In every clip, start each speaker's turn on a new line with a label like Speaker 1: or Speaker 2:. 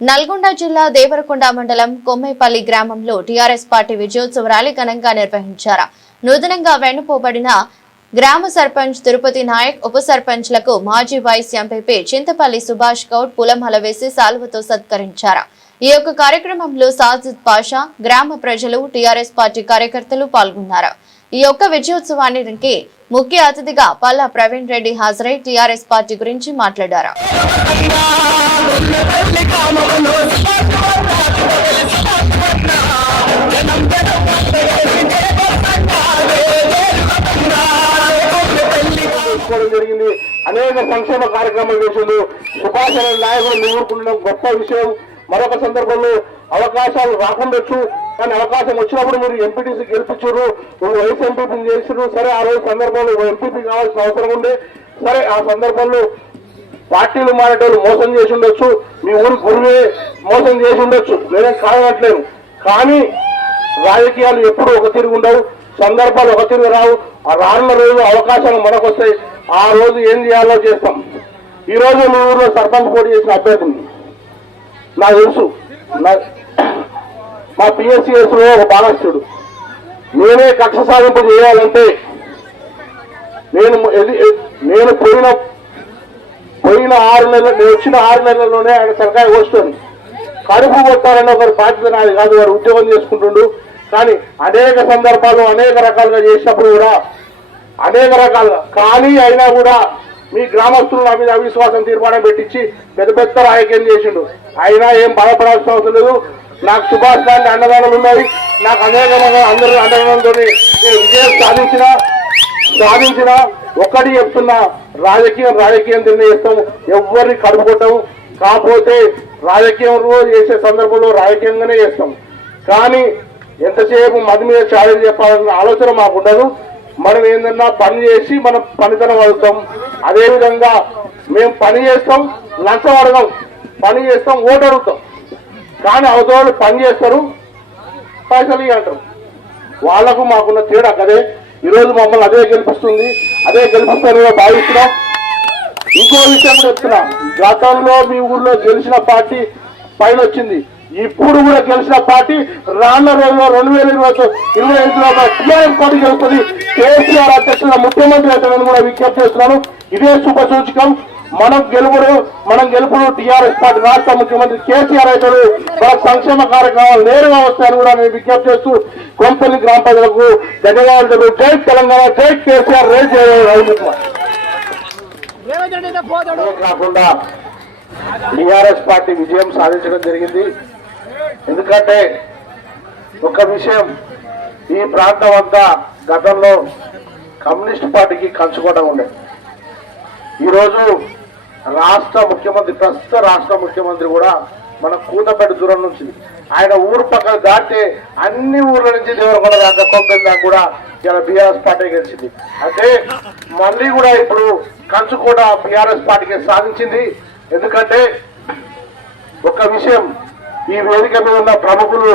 Speaker 1: నల్గొండ జిల్లా దేవరకొండ మండలం కొమ్మైపల్లి గ్రామంలో టీఆర్ఎస్ పార్టీ విజయోత్సవ ర్యాలీ ఘనంగా నిర్వహించారు. నూతనంగా వెన్నుపోబడిన గ్రామ సర్పంచ్ తిరుపతి నాయక్ ఉప సర్పంచ్లకు మాజీ వైస్ ఎంపీపీ చింతపల్లి సుభాష్ గౌడ్ పులమల వేసి సాల్వతో సత్కరించారు. ఈ యొక్క కార్యక్రమంలో సాజిద్ పాషా గ్రామ ప్రజలు టీఆర్ఎస్ పార్టీ కార్యకర్తలు పాల్గొన్నారు. ఈ యొక్క విజయోత్సవానికి ముఖ్య అతిథిగా పల్లా ప్రవీణ్ రెడ్డి హాజరై టీఆర్ఎస్ పార్టీ గురించి మాట్లాడారు.
Speaker 2: జరిగింది. అనేక సంక్షేమ కార్యక్రమాలు చేసిండు. సుభాష్ అనే నాయకుడు నిలువుకుండడం గొప్ప విషయం. మరొక సందర్భంలో అవకాశాలు రాకుండొచ్చు కానీ అవకాశం వచ్చినప్పుడు మీరు ఎంపీటీసీ గెలిపించారు వైస్ ఎంపీపీ చేసారు సరే ఆ రోజు సందర్భంలో ఎంపీపీ కావాల్సిన అవసరం ఉండే. సరే ఆ సందర్భంలో పార్టీలు మారేటోళ్ళు మోసం చేసి ఉండొచ్చు మీ ఊరు గురువే మోసం చేసి ఉండొచ్చు నేనేం కాదనట్లేను కానీ రాజకీయాలు ఎప్పుడు ఒక తిరుగు ఉండవు. సందర్భాలు ఒక తిరిగి రావు. ఆ రానున్న రోజు అవకాశాలు మనకు వస్తాయి ఆ రోజు ఏం చేయాలో చేస్తాం. ఈ రోజు మీ ఊర్లో సర్పంచ్ పోటీ చేసిన అభ్యర్థిని. నాకు తెలుసు. నా- మా పిఎస్సిఎస్లో ఒక బాలస్తుడు నేనే కక్ష సాధింపు చేయాలంటే నేను నేను పోయిన పోయిన ఆరు నెలలు నేను వచ్చిన ఆరు నెలల్లోనే ఆయన సరకాయ వస్తుంది కడుపు కొట్టాలని ఒకరి బాధ్యత నాది కాదు వారు ఉద్యోగం చేసుకుంటుండు. కానీ అనేక సందర్భాలు అనేక రకాలుగా చేసినప్పుడు కూడా అనేక రకాలుగా కానీ అయినా కూడా మీ గ్రామస్తులు నా మీద అవిశ్వాసం తీర్మానం పెట్టించి పెద్ద పెద్ద రాయకేం చేసిండు. అయినా ఏం బాధపడాల్సిన అవసరం లేదు. నాకు సుభాష్ లాంటి అన్నదానాలు ఉన్నాయి. నాకు అనేక అందరూ అన్నదానంతో నేను విజయం సాధించిన సాధించిన. ఒక్కటి చెప్తున్నా రాజకీయం రాజకీయం నిర్ణయిస్తాం ఎవరిని కడుపుకుంటాం కాకపోతే రాజకీయంలో చేసే సందర్భంలో రాజకీయంగానే చేస్తాం. కానీ ఎంతసేపు మది మీద ఛాలెంజ్ చెప్పాలన్న ఆలోచన మాకు ఉండదు. మనం ఏందన్నా పని చేసి మనం పనితనం అడుగుతాం. అదేవిధంగా మేము పని చేస్తాం లంచం అడగం. పని చేస్తాం ఓటు అడుగుతాం. కానీ అవతల పని చేస్తారు. పైసలు ఇయ్య అంటారు వాళ్ళకు మాకున్న తేడా కదే. ఈరోజు మమ్మల్ని అదే గెలిపిస్తుంది. అదే గెలిపిస్తారని భావిస్తున్నాం. ఇంకో విషయం చెప్తున్నా. గతంలో మీ ఊళ్ళో గెలిచిన పార్టీ పైన వచ్చింది. ఇప్పుడు కూడా గెలిచిన పార్టీ రాన్న రోజుల్లో రెండు వేల ఇరవై ఇరవై ఐదులో టీఆర్ఎస్ పార్టీ గెలుస్తుంది. కేసీఆర్ అధ్యక్షుల ముఖ్యమంత్రి అయితే కూడా విజ్ఞప్తి చేస్తున్నాను. ఇదే శుభ సూచకం. మనం గెలుపుడు మనం గెలుపుడు టీఆర్ఎస్ పార్టీ రాష్ట్ర ముఖ్యమంత్రి కేసీఆర్ అవుతాడు. మన సంక్షేమ కార్యక్రమాలు నేరుగా వస్తాయని కూడా నేను విజ్ఞప్తి చేస్తూ కొంపల్లి గ్రామ ప్రజలకు ధన్యవాదాలు జై తెలంగాణ జై కేసీఆర్ రేజ్ కాకుండా టీఆర్ఎస్ పార్టీ విజయం సాధించడం జరిగింది. ఎందుకంటే ఒక విషయం ఈ ప్రాంతం అంతా గతంలో కమ్యూనిస్ట్ పార్టీకి కంచుకోవడం ఉండేది. ఈరోజు రాష్ట్ర ముఖ్యమంత్రి ప్రస్తుత రాష్ట్ర ముఖ్యమంత్రి కూడా మన కూతపేట దూరం నుంచి. ఆయన ఊరు పక్కన దాటితే అన్ని ఊర్ల నుంచి దేవరకొండ దాకా కొంపెల్ దాకా కూడా ఇలా బీఆర్ఎస్ పార్టీ గెలిచింది. అంటే మళ్ళీ కూడా ఇప్పుడు కంచు కూడా బీఆర్ఎస్ పార్టీకి సాధించింది. ఎందుకంటే ఒక విషయం ఈ వేదిక మీద ఉన్న ప్రముఖులు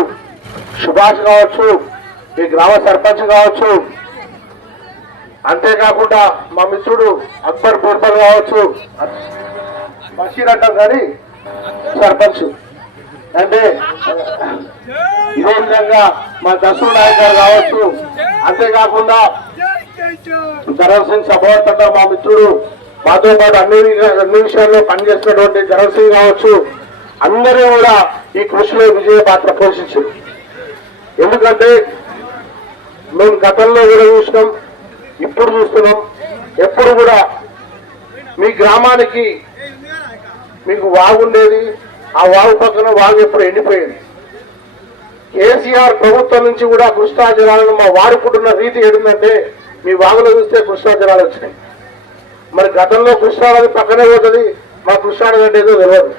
Speaker 2: సుభాష్ కావచ్చు ఈ గ్రామ సర్పంచ్ కావచ్చు అంతేకాకుండా మా మిత్రుడు అక్బర్ బుర్బల్ కావచ్చు బషీర్ అంటాం కానీ సర్పంచ్. అంటే ఇదే విధంగా మా దర్శన నాయక్ గారు కావచ్చు అంతేకాకుండా ధరమ్ సింగ్ సభావర్త మా మిత్రుడు మాతో పాటు అన్ని అన్ని విషయాల్లో పనిచేస్తున్నటువంటి ధరమ్ సింగ్ కావచ్చు అందరూ కూడా ఈ కృషిలో విజయ పాత్ర పోషించారు. ఎందుకంటే మేము గతంలో కూడా చూసినాం ఇప్పుడు చూస్తున్నాం. ఎప్పుడు కూడా మీ గ్రామానికి మీకు వాగుండేది ఆ వాగు పక్కన వాగు ఎప్పుడు ఎండిపోయేది. కేసీఆర్ ప్రభుత్వం నుంచి కూడా కృష్ణా జలాలను మా వాడుకుంటున్న రీతి ఏంటంటే మీ వాగులో చూస్తే కృష్ణా జలాలు వచ్చినాయి మరి గతంలో కృష్ణా నది పక్కనే పోతుంది మా కృష్ణా నది అంటే ఏదో తెలియదు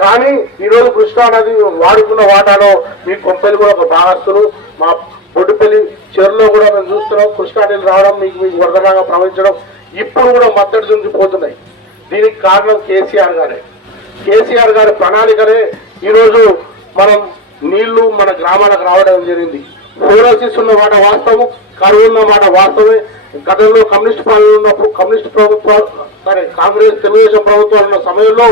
Speaker 2: కానీ ఈరోజు కృష్ణా నది వాడుకున్న వాటాలో మీ కొంపలు కూడా ఒక భాగస్తులు మా బొడ్డుపల్లి చెరులో కూడా మేము చూస్తున్నాం. కృష్ణా నీళ్ళు రావడం మీకు మీకు వరదలాగా ప్రవహించడం ఇప్పుడు కూడా మద్దతు నుంచి పోతున్నాయి. దీనికి కారణం కేసీఆర్ గారే. కేసీఆర్ గారి ప్రణాళికనే ఈరోజు మనం నీళ్ళు మన గ్రామాలకు రావడం జరిగింది. ఫోరోసిస్ ఉన్న మాట వాస్తవం కరువు ఉన్న మాట వాస్తవమే. గతంలో కమ్యూనిస్ట్ పాలన ఉన్నప్పుడు కమ్యూనిస్ట్ ప్రభుత్వం సరే కాంగ్రెస్ తెలుగుదేశం ప్రభుత్వాలు ఉన్న సమయంలో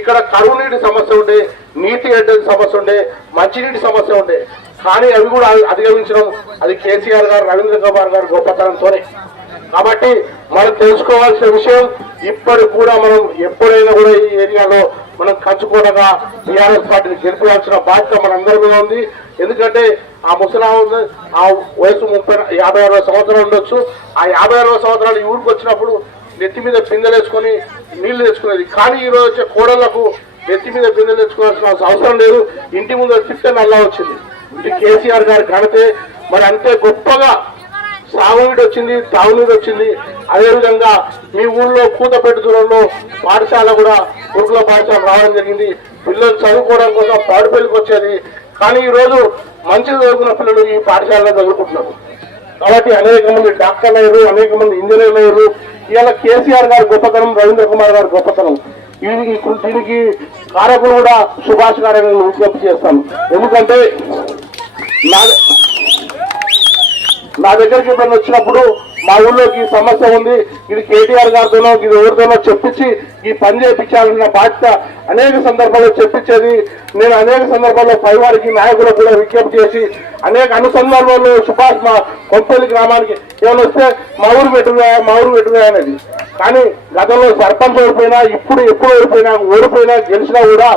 Speaker 2: ఇక్కడ కరువు నీటి సమస్య ఉండే నీటి అడ్డ సమస్య ఉండే మంచినీటి సమస్య ఉండే. కానీ అవి కూడా అధిగమించడం అది కేసీఆర్ గారు రవీంద్ర కుమార్ గారు గొప్పతనంతోనే. కాబట్టి మనం తెలుసుకోవాల్సిన విషయం ఇప్పటికి కూడా మనం ఎప్పుడైనా కూడా ఈ ఏరియాలో మనం కంచుకోటగా టీఆర్ఎస్ పార్టీని గెలిపించాల్సిన బాధ్యత మనందరి మీద ఉంది. ఎందుకంటే ఆ ముసలా ఆ వయసు ముప్పై యాభై అరవై సంవత్సరాలు ఉండొచ్చు. ఆ యాభై అరవై సంవత్సరాలు ఈ ఊరికి వచ్చినప్పుడు నెత్తి మీద పిందెలు వేసుకొని నీళ్ళు తెచ్చుకునేది. కానీ ఈ రోజు వచ్చే కోడళ్ళకు నెత్తి మీద పిందెలు తెచ్చుకోవాల్సిన అవసరం లేదు. ఇంటి ముందు తిట్టే నల్లా వచ్చింది. కేసీఆర్ గారు ఘనతే మరి అంతే గొప్పగా సాగునీటి వచ్చింది తాగునీరు వచ్చింది. అదేవిధంగా మీ ఊళ్ళో కూతపెట్టు దూరంలో పాఠశాల కూడా గురుకుల పాఠశాల రావడం జరిగింది. పిల్లలు చదువుకోవడం కోసం పాడుపల్లికి వచ్చేది. కానీ ఈరోజు మంచి చదువుకున్న పిల్లలు ఈ పాఠశాలలో చదువుకుంటున్నారు. కాబట్టి అనేక మంది డాక్టర్లు అయ్యారు అనేక మంది ఇంజనీర్లు అయ్యారు ఇలా కేసీఆర్ గారి గొప్పతనం రవీంద్ర కుమార్ గారి గొప్పతనం. దీనికి కారకులు కూడా సుభాష్ గారిని విజ్ఞప్తి చేస్తాను ఎందుకంటే నా నా దగ్గరికి ఎప్పుడైనా వచ్చినప్పుడు మా ఊళ్ళోకి ఈ సమస్య ఉంది. ఇది కేటీఆర్ గారితోనో ఇది ఎవరితోనో చెప్పించి ఈ పని చేయించాలన్న బాధ్యత అనేక సందర్భాల్లో చెప్పించేది. నేను అనేక సందర్భాల్లో పైవారికి నాయకులకు కూడా విజ్ఞప్తి చేసి అనేక అనుసంధానాల్లో సుభాష్ మా కొంపల్లి గ్రామానికి ఏమైనా వస్తే మా ఊరు పెట్టుగా మా ఊరు పెట్టుగా అనేది. కానీ గతంలో సర్పంచ్ ఓడిపోయినా ఇప్పుడు ఎప్పుడు ఓడిపోయినా ఓడిపోయినా గెలిచినా కూడా